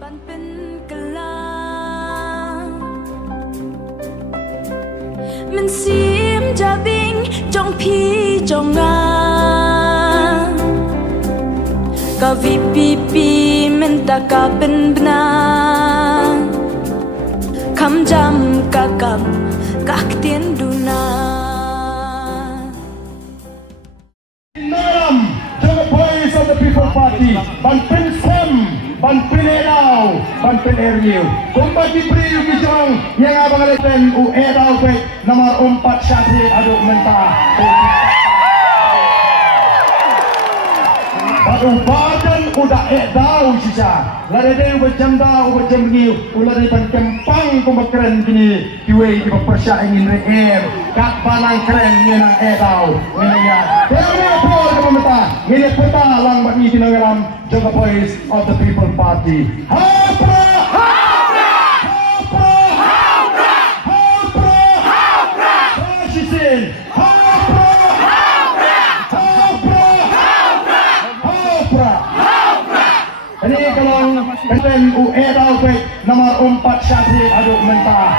บันเป็นกะลามันเสียมจะบิงจงพีจงงากะวิปีปีมันตะกะเป็นบนาคำจำกะกำกักเตียนดูนา The voice of the People Party, Banpin Sam, Banpin Elaw, Banpin Ermil. Kung bagi-beri kisong yang abang alipin Elaw pek nomor 4 Syahid aduk mentah. Baru badan udah Elaw sisa. Lada dia macam dah, macam ni. Ulah di kempang kumbakeren kini. Kiwei di persya ingin reer. Kak banang keren yang Elaw. Ini ya. Ini peta lang bagi tinangaram Jaga Boys of the People Party. Hapra! Hapra! Hapra! Hapra! Hapra! Hapra! Fashisin! Hapra! Hapra! Hapra! Hapra! Hapra! Hapra! Ini kalau kalian Elaw pek nomor 4 Syahid aduk mentah.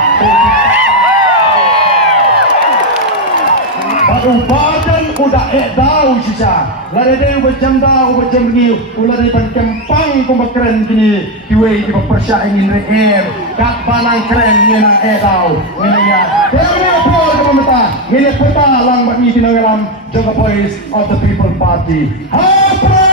Baru badan udah Elaw sisa. Lada dia macam dah, macam ni. Ulah di kempang kumbakeren kini. Kiwei di persya ingin reer. Kak banang keren yang Elaw. Ini ya. Ini peta lang bagi tinangaram Jaga Boys of the People Party. Hapra!